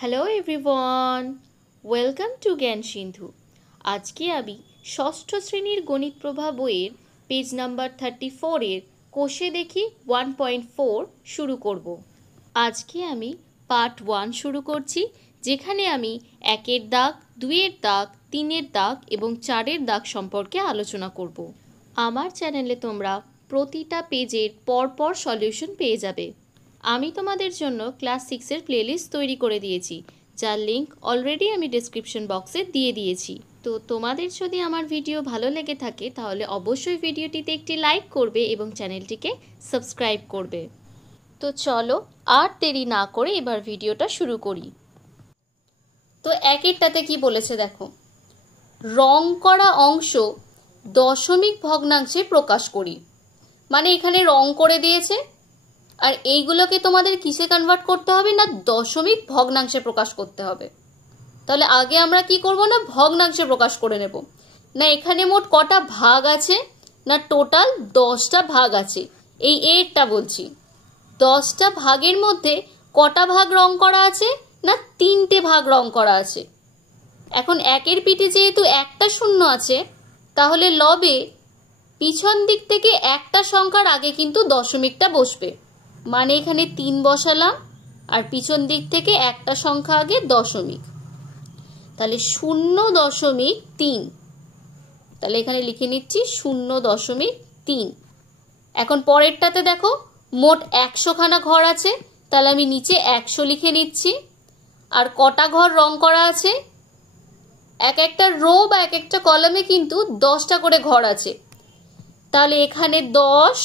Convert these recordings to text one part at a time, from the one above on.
Hello everyone, welcome to জ্ঞান সিন্ধু। আজকে আমি ষষ্ঠ শ্রেণীর গণিত প্রভা বইয়ের পেজ নাম্বার 34-এর কোষে দেখি 1.4 শুরু করব। আজকে আমি পার্ট 1 শুরু করছি, যেখানে আমি 1-এর দাগ, 2-এর দাগ, 3-এর দাগ এবং 4-এর দাগ সম্পর্কে আলোচনা করব। আমার চ্যানেলে তোমরা প্রতিটা পেজের পরপর সলিউশন পেয়ে যাবে। আমি তোমাদের জন্য ক্লাস 6-এর প্লেলিস্ট তৈরি করে দিয়েছি, যার লিঙ্ক অলরেডি আমি ডেসক্রিপশন বক্সে দিয়ে দিয়েছি। তো তোমাদের যদি আমার ভিডিও ভালো লেগে থাকে তাহলে অবশ্যই ভিডিওটিতে একটি লাইক করবে এবং চ্যানেলটিকে সাবস্ক্রাইব করবে। তো চলো আর দেরি না করে এবার ভিডিওটা শুরু করি। তো 1-এরটাতে কি বলেছে দেখো, রং করা অংশ দশমিক ভগ্নাংশে প্রকাশ করি। মানে এখানে রং করে দিয়েছে, আর এইগুলোকে তোমাদের কিসে কনভার্ট করতে হবে না, দশমিক ভগ্নাংশে প্রকাশ করতে হবে। তাহলে আগে আমরা কি করব না, ভগ্নাংশে প্রকাশ করে নেব। না এখানে মোট কটা ভাগ আছে, না টোটাল 10টা ভাগ আছে। এই এরটা বলছি, 10টা ভাগের মধ্যে কটা ভাগ রং করা আছে, না 3টে ভাগ রং করা আছে। এখন 1-এর পিঠে যেহেতু একটা শূন্য আছে, তাহলে লবে পিছন দিক থেকে একটা সংখ্যার আগে কিন্তু দশমিকটা বসবে। মানে এখানে 3 বসালাম, আর পিছন দিক থেকে একটা সংখ্যা আগে দশমিক, তাহলে 0.3। তাহলে এখানে লিখে নিচ্ছি 0.3। এখন পরেরটাতে দেখো, মোট 100খানা ঘর আছে, তাহলে আমি নিচে 100 লিখে নিচ্ছি। আর কটা ঘর রং করা আছে, এক একটা রো বা এক একটা কলামে কিন্তু 10টা করে ঘর আছে। তাহলে এখানে 10,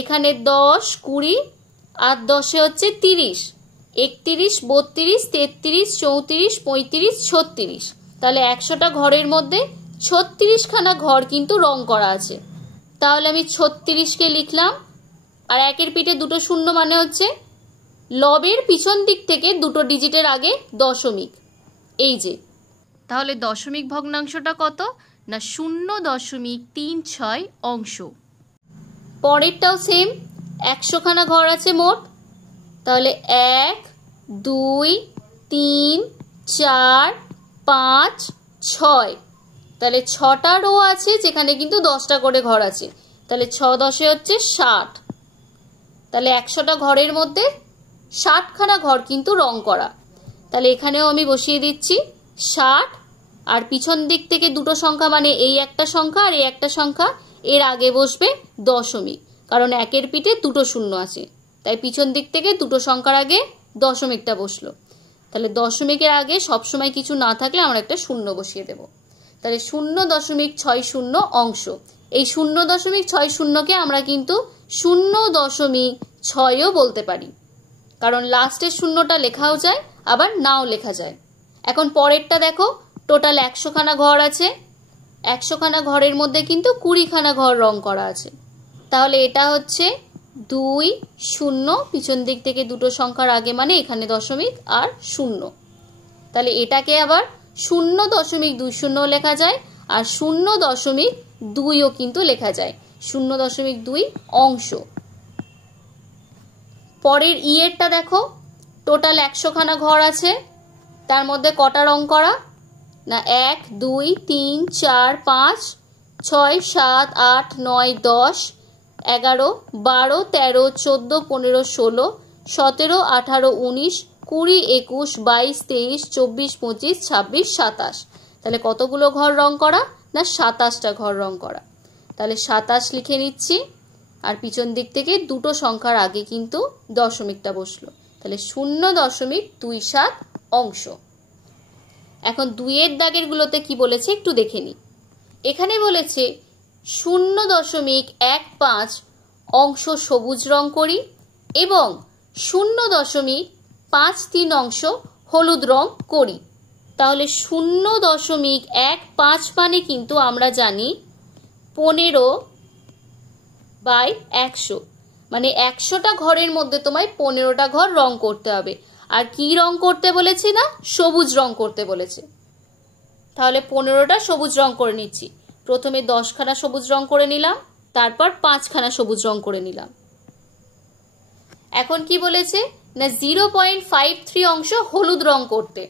এখানে 10, 20, আর 10-এ হচ্ছে 30, 31, 32, 33, 34, 35, 36। তাহলে 100টা ঘরের মধ্যে 36খানা ঘর কিন্তু রং করা আছে। তাহলে আমি 36কে লিখলাম। আর 1-এর পিঠে দুটো শূন্য মানে হচ্ছে লবের পিছন দিক থেকে দুটো ডিজিটের আগে দশমিক, এই যে। তাহলে দশমিক ভগ্নাংশটা কত, না 0.36 অংশ। পরেরটাও সেম, 100খানা ঘর আছে মোট। তাহলে 1, 2, 3, 4, 5, 6। তাহলে 6টা রো আছে যেখানে কিন্তু 10টা করে ঘর আছে। তাহলে 6 10-এ হচ্ছে 60। তাহলে 100টা ঘরের মধ্যে 60খানা ঘর কিন্তু রং করা। তাহলে এখানেও আমি বসিয়ে দিচ্ছি 60, আর পিছন দিক থেকে দুটো সংখ্যা মানে এই একটা সংখ্যা আর এই একটা সংখ্যা, এর আগে বসবে দশমিক, কারণ 1-এর পিঠে দুটো শূন্য আছে, তাই পিছন দিক থেকে দুটো সংখ্যার আগে দশমিকটা বসলো। তাহলে দশমিকের আগে সবসময় কিছু না থাকলে আমরা একটা শূন্য বসিয়ে দেব। তাহলে 0.60 অংশ। এই 0.60কে আমরা কিন্তু 0.6ও বলতে পারি, কারণ লাস্টের শূন্যটা লেখাও যায় আবার নাও লেখা যায়। এখন পরেরটা দেখো, টোটাল 100খানা ঘর আছে। 100খানা ঘরের মধ্যে কিন্তু 20খানা ঘর রং করা আছে। তাহলে এটা হচ্ছে 2, 0, পিছন দিক থেকে দুটো সংখ্যার আগে মানে এখানে দশমিক আর 0। তাহলে এটাকে আবার 0.20 লেখা যায়, আর 0.2ও কিন্তু লেখা যায়, 0.2 অংশ। পরের ইয়েরটা দেখো, টোটাল 100খানা ঘর আছে, তার মধ্যে কটা রং করা, না 1, 2, 3, 4, 5, 6, 7, 8, 9, 10, 11, 12, 13, 14, 15, 16, 17, 18, 19, 20, 21, 22, 23, 24, 25, 26, 27। তাহলে কতগুলো ঘর রং করা, না 27টা ঘর রং করা। তাহলে 27 লিখে নিচ্ছি, আর পিছন দিক থেকে দুটো সংখ্যার আগে কিন্তু দশমিকটা বসলো। তাহলে 0.27 অংশ। এখন 2-এর দাগের গুলোতে কি বলেছে একটু দেখে নি। এখানে বলেছে 0.15 অংশ সবুজ রং করি এবং 0.53 অংশ হলুদ রং করি। তাহলে 0.15 মানে কিন্তু আমরা জানি 15/100, মানে 100টা ঘরের মধ্যে তোমায় 15টা ঘর রং করতে হবে। আর কি রং করতে বলেছে, না সবুজ রং করতে বলেছে। তাহলে 15টা সবুজ রং করে নিচ্ছি। প্রথমে 10খানা সবুজ রং করে নিলাম, তারপর 5খানা সবুজ রং করে নিলাম। এখন কি বলেছে, না 0.53 অংশ হলুদ রং করতে।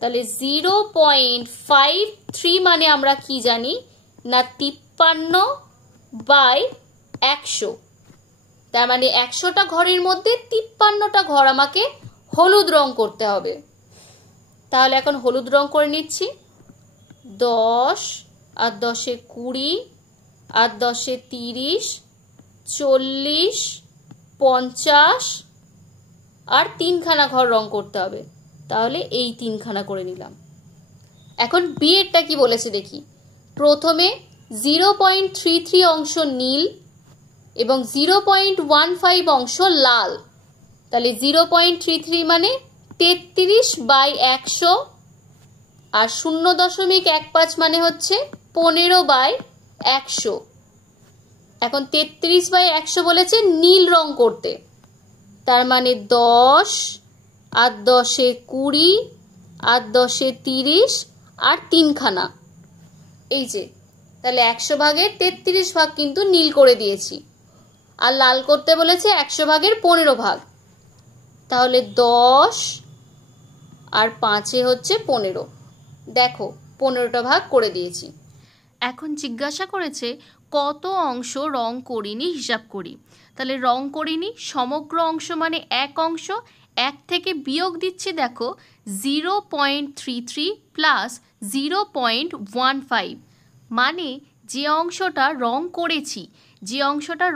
তাহলে 0.53 মানে আমরা কি জানি না 53/100। তার মানে 100টা ঘরের মধ্যে 53টা ঘর আমাকে হলুদ রং করতে হবে। তাহলে এখন হলুদ রং করে নিচ্ছি। 10 আর 10-এ 20 আর 10-এ 30, 40, 50 আর 3খানা ঘর রং করতে হবে। তাহলে এই 3খানা করে নিলাম। এখন বি এরটা কি বলেছে দেখি। প্রথমে 0.33 অংশ নীল এবং 0.15 অংশ লাল। তাহলে 0.33 মানে 33/100 আর 0.15 মানে হচ্ছে 15/100। এখন 33/100 বলেছে নীল রং করতে। তার মানে 10 আর 10-এ 20 আর 10-এ 30 আর 3খানা। এই যে তাহলে 100 ভাগের 33 ভাগ কিন্তু নীল করে দিয়েছি। আর লাল করতে বলেছে 100 ভাগের 15 ভাগ। তাহলে 10 আর 5-এ হচ্ছে 15। দেখো 15টা ভাগ করে দিয়েছি। এখন জিজ্ঞাসা করেছে কত অংশ রং করিনি হিসাব করি। তাহলে রং করিনি সমগ্র অংশ মানে এক অংশ, এক থেকে বিয়োগ দিচ্ছি দেখো 0.33 প্লাস 0.15 মানে যে অংশটা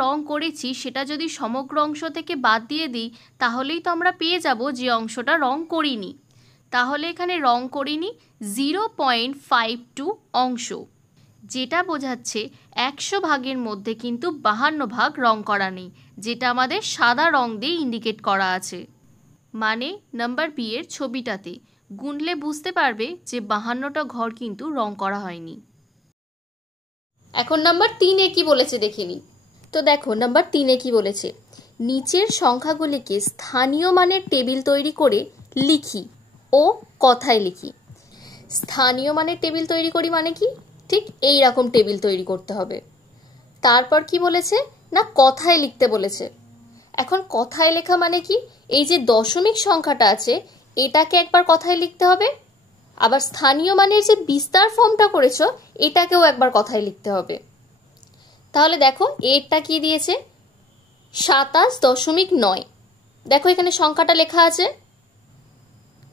রং করেছি সেটা যদি সমগ্র অংশ থেকে বাদ দিয়ে দিই তাহলেই তো আমরা পেয়ে যাব যে অংশটা রং করিনি। তাহলে এখানে রং করিনি 0.52 অংশ, যেটা বোঝাচ্ছে 100 ভাগের মধ্যে কিন্তু 52 ভাগ রং করা নেই, যেটা আমাদের সাদা রং দিয়ে ইন্ডিকেট করা আছে। মানে নাম্বার বি এর ছবিটাতে গুনলে বুঝতে পারবে যে 52টা ঘর কিন্তু রং করা হয়নি। এখন নাম্বার 3-এ কি বলেছে দেখে নিই। তো দেখো নাম্বার 3-এ কি বলেছে, নিচের সংখ্যাগুলিকে স্থানীয় মানের টেবিল তৈরি করে লিখি ও কথায় লিখি। স্থানীয় মানের টেবিল তৈরি করি মানে কি, ঠিক এই রকম টেবিল তৈরি করতে হবে। তারপর কি বলেছে না কথায় লিখতে বলেছে। এখন কথায় লেখা মানে কি, এই যে দশমিক সংখ্যাটা আছে এটাকে একবার কথায় লিখতে হবে, আবার স্থানীয় মানের যে বিস্তার ফর্মটা করেছো এটাকেও একবার কথায় লিখতে হবে। তাহলে দেখো এরটা কি দিয়েছে 27.9। দেখো এখানে সংখ্যাটা লেখা আছে।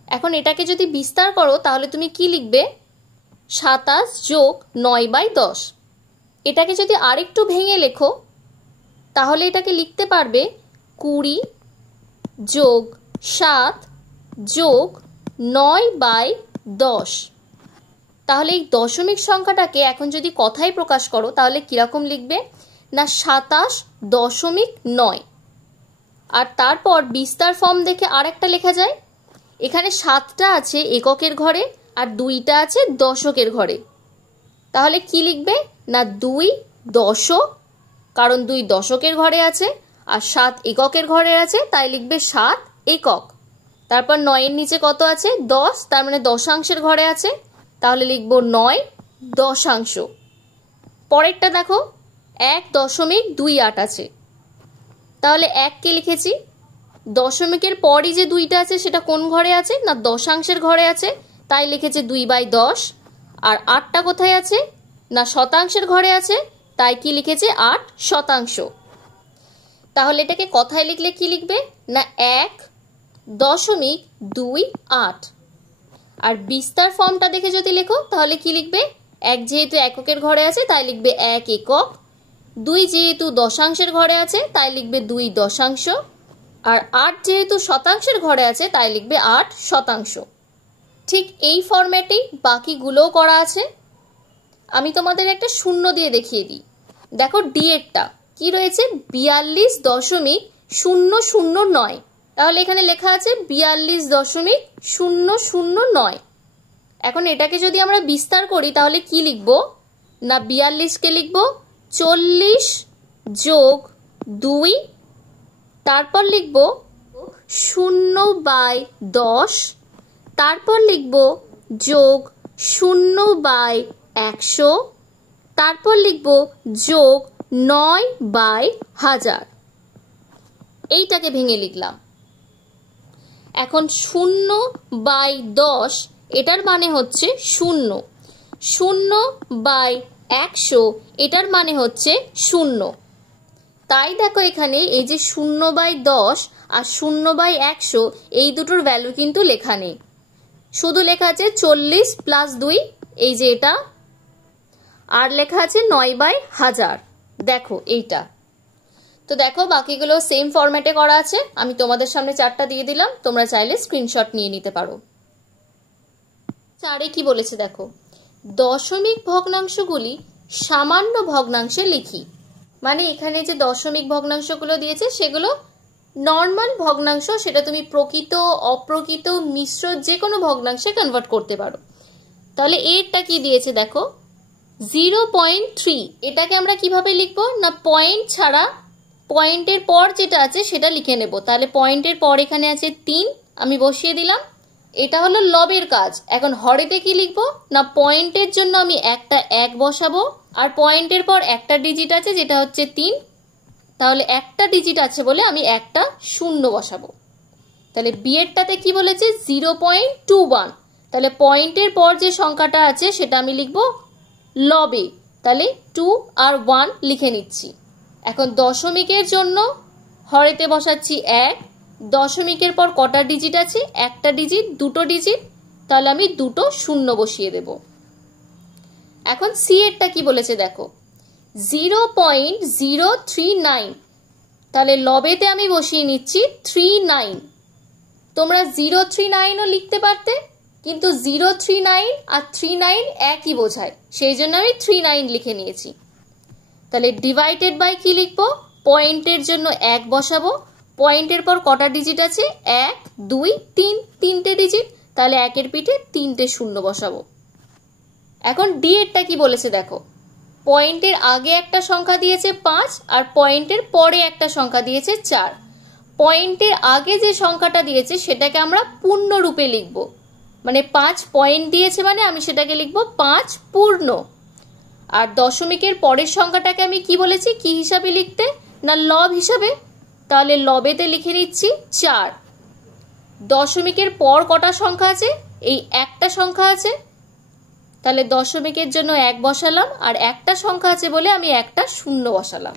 এখন এটাকে যদি বিস্তার করো তাহলে তুমি কি লিখবে 27 যোগ 9/10। এটাকে যদি আরেকটু ভেঙে লেখো তাহলে এটাকে লিখতে পারবে 20 যোগ 7 যোগ 9/10। তাহলে এই দশমিক সংখ্যাটাকে এখন যদি কথায় প্রকাশ করো তাহলে কিরকম লিখবে না 27.9। আর তারপর বিস্তার ফর্ম দেখে আরেকটা লেখা যায়, এখানে 7টা আছে এককের ঘরে আর 2টা আছে দশকের ঘরে। তাহলে কি লিখবে না 2 দশক, কারণ 2 দশকের ঘরে আছে আর 7 এককের ঘরে আছে, তাই লিখবে 7 একক। তারপর 9-এর নিচে কত আছে 10, তার মানে দশাংশের ঘরে আছে, তাহলে লিখবো 9 দশাংশ। পরেরটা দেখো 1.28 আছে, তাহলে 1 কে লিখেছি, দশমিকের পরই যে 2টা আছে সেটা কোন ঘরে আছে না দশাংশের ঘরে আছে, তাই লিখেছে 2/10। আর 8টা কোথায় আছে না শতাংশের ঘরে আছে, তাই কি লিখেছে 8 শতাংশ। তাহলে এটাকে কথায় লিখলে কি লিখবে না 1.28। আর বিস্তার ফর্মটা দেখে যদি লেখো তাহলে কি লিখবে 1 যেহেতু এককের ঘরে আছে তাই লিখবে 1 একক, 2 যেহেতু দশাংশের ঘরে আছে তাই লিখবে 2 দশাংশ, আর 8 যেহেতু শতাংশের ঘরে আছে তাই লিখবে 8 শতাংশ। ঠিক এই ফরম্যাটেই বাকিগুলোও করা আছে। আমি তোমাদের একটা শূন্য দিয়ে দেখিয়ে দিই। দেখো ডি এরটা কি রয়েছে 42.009। তাহলে এখানে লেখা আছে 42.009। এখন এটাকে যদি আমরা বিস্তার করি তাহলে কি লিখব না 42কে লিখব 40 যোগ 2, তারপর লিখব 0/10, তারপর লিখব যোগ 0/100, তারপর লিখব যোগ 9/1000। এইটাকে ভেঙে লিখলাম। এখন 0/10 এটার মানে হচ্ছে 0, 0/100 এটার মানে হচ্ছে 0। তাই দেখো এখানে এই যে 0/10 আর 0/100 এই দুটোর ভ্যালু কিন্তু লেখা নেই, শুধু লেখা আছে 40 + 2, এই যে এটা, আর লেখা আছে 9/1000। দেখো এইটা। তো দেখো বাকিগুলো সেম ফরম্যাটে করা আছে, আমি তোমাদের সামনে চারটা দিয়ে দিলাম, তোমরা চাইলে স্ক্রিনশট নিয়ে নিতে পারো। 4 কি বলেছে দেখো, দশমিক ভগ্নাংশগুলি সামান্য ভগ্নাংশে লিখি। মানে এখানে যে দশমিক ভগ্নাংশগুলো দিয়েছে সেগুলো নর্মাল ভগ্নাংশ, সেটা তুমি প্রকৃত অপ্রকৃত মিশ্র যে কোনো ভগ্নাংশে কনভার্ট করতে পারো। তাহলে এরটা কি দিয়েছে দেখো 0.3, এটাকে আমরা কিভাবে লিখবো না পয়েন্ট ছাড়া পয়েন্টের পর যেটা আছে সেটা লিখে নেব। তাহলে পয়েন্টের পর এখানে আছে 3, আমি বসিয়ে দিলাম, এটা হলো লবের কাজ। এখন হরেতে কি লিখবো না পয়েন্টের জন্য আমি একটা 1 বসাবো, আর পয়েন্টের পর একটা ডিজিট আছে যেটা হচ্ছে 3, তাহলে একটা ডিজিট আছে বলে আমি একটা 0 বসাবো। তাহলে বিয়েরটাতে কি বলেছে 0.21, তাহলে পয়েন্টের পর যে সংখ্যাটা আছে সেটা আমি লিখবো লবে, তাহলে 2 আর 1 লিখে নিচ্ছি। এখন দশমিকের জন্য হরেতে বসাচ্ছি 1, দশমিকের পর কটা ডিজিট আছে একটা ডিজিট, দুটো ডিজিট, তাহলে আমি দুটো 0 বসিয়ে দেব। এখন সি এরটা কি বলেছে দেখো 0.039, তাহলে লবেতে আমি বসিয়ে নিচ্ছি 39। তোমরা 039ও লিখতে পারতে, কিন্তু 039 আর 39 একই বোঝায়, সেই জন্য আমি 39 লিখে নিয়েছি। তাহলে ডিভাইডেড বাই কি লিখবো, পয়েন্টের জন্য 1 বসাবো, পয়েন্টের পর কটা ডিজিট আছে 1 2 3, তিনটে ডিজিট, তাহলে 1-এর পিঠে 3টে 0 বসাবো। এখন ডি এরটা কি বলেছে দেখো, পয়েন্টের আগে একটা সংখ্যা দিয়েছে 5 আর পয়েন্টের পরে একটা সংখ্যা দিয়েছে 4। পয়েন্টের আগে যে সংখ্যাটা দিয়েছে সেটাকে আমরা পূর্ণ রূপে লিখব, মানে 5 পয়েন্ট দিয়েছে মানে আমি সেটাকে লিখব 5 পূর্ণ। আর দশমিকের পরের সংখ্যাটাকে আমি কি বলেছি কি হিসাবে লিখতে না লব হিসাবে, তাহলে লবেতে লিখে নিচ্ছি 4। দশমিকের পর কটা সংখ্যা আছে এই একটা সংখ্যা আছে, তাহলে দশমিকের জন্য 1 বসালাম, আর একটা সংখ্যা আছে বলে আমি একটা 0 বসালাম।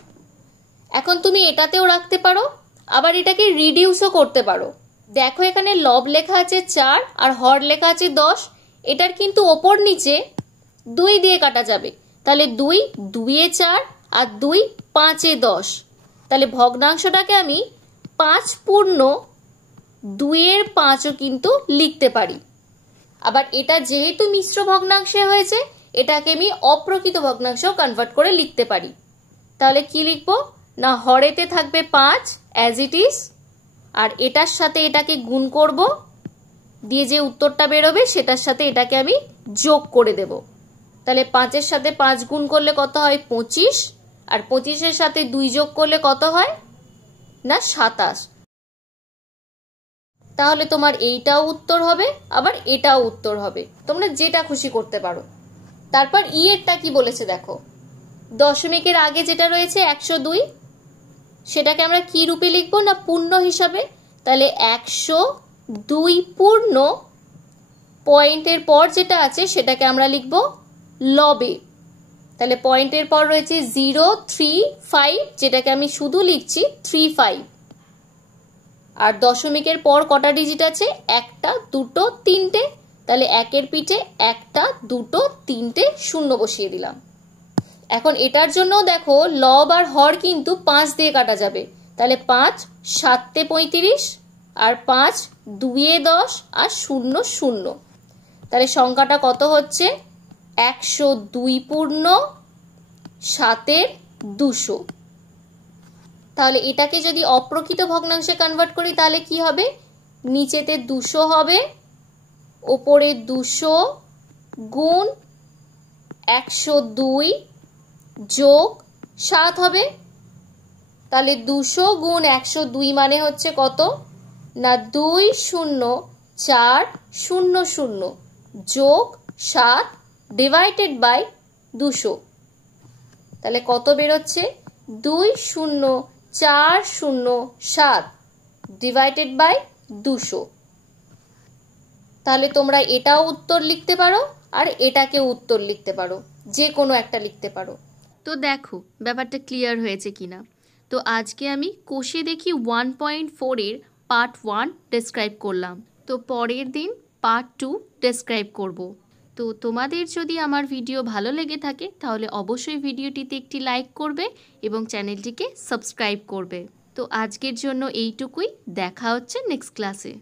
এখন তুমি এটাতেও রাখতে পারো, আবার এটাকে রিডিউসও করতে পারো। দেখো এখানে লব লেখা আছে 4 আর হর লেখা আছে 10, এটার কিন্তু ওপর নিচে 2 দিয়ে কাটা যাবে, তাহলে 2 2-এ 4 আর 2 5-এ 10, তাহলে ভগ্নাংশটাকে আমি 5 পূর্ণ 2-এর 5ও কিন্তু লিখতে পারি। আবার এটা যেহেতু মিশ্র ভগ্নাংশে হয়েছে এটাকে আমি অপ্রকৃত ভগ্নাংশেও কনভার্ট করে লিখতে পারি। তাহলে কি লিখবো না হরেতে থাকবে 5 অ্যাজ ইট ইজ, আর এটার সাথে এটাকে গুণ করব, দিয়ে যে উত্তরটা বেরোবে সেটার সাথে এটাকে আমি যোগ করে দেব। তাহলে 5-এর সাথে 5 গুণ করলে কত হয় 25, আর 25-এর সাথে 2 যোগ করলে কত হয় না 27। তাহলে তোমার এইটাও উত্তর হবে আবার এটাও উত্তর হবে, তোমরা যেটা খুশি করতে পারো। তারপর ই এরটা কি বলেছে দেখো, দশমিকের আগে যেটা রয়েছে 102, সেটাকে আমরা কি রূপে লিখবো না পূর্ণ হিসাবে, তাহলে 102 পূর্ণ, পয়েন্টের পর যেটা আছে সেটাকে আমরা লিখবো লবে, তাহলে পয়েন্টের পর রয়েছে 035, যেটাকে আমি শুধু লিখছি 35। আর দশমিকের পর কটা ডিজিট আছে একটা দুটো তিনটে, তাহলে 1-এর পিঠে একটা দুটো তিনটে 0 বসিয়ে দিলাম। এখন এটার জন্য দেখো লব আর হর কিন্তু 5 দিয়ে কাটা যাবে, তাহলে 5 7-এ 35 আর 5 2-এ 10 আর 0 0, তাহলে সংখ্যাটা কত হচ্ছে 102 পূর্ণ 7-এর 200। তাহলে এটাকে যদি অপ্রকৃত ভগ্নাংশে কনভার্ট করি তাহলে কি হবে, নিচেতে 200 হবে, ওপরে 200 গুণ 102 যোগ 7 হবে, তাহলে 200 গুণ 102 মানে হচ্ছে কত না 20400 যোগ 7 ডিভাইডেড বাই 200, তাহলে কত বেরোচ্ছে 20407 ডিভাইডেড বাই 200। তাহলে তোমরা এটাও উত্তর লিখতে পারো আর এটাকেও উত্তর লিখতে পারো, যে কোনো একটা লিখতে পারো। তো দেখো ব্যাপারটা ক্লিয়ার হয়েছে কিনা। তো আজকে আমি কোষে দেখি 1.4-এর পার্ট 1 ডেসক্রাইব করলাম। তো পরের দিন পার্ট 2 ডেসক্রাইব করব। তো তোমাদের যদি আমার ভিডিও ভালো লেগে থাকে তাহলে অবশ্যই ভিডিওটিতে একটি লাইক করবে এবং চ্যানেলটিকে সাবস্ক্রাইব করবে। তো আজকের জন্য এইটুকুই, দেখা হচ্ছে নেক্সট ক্লাসে।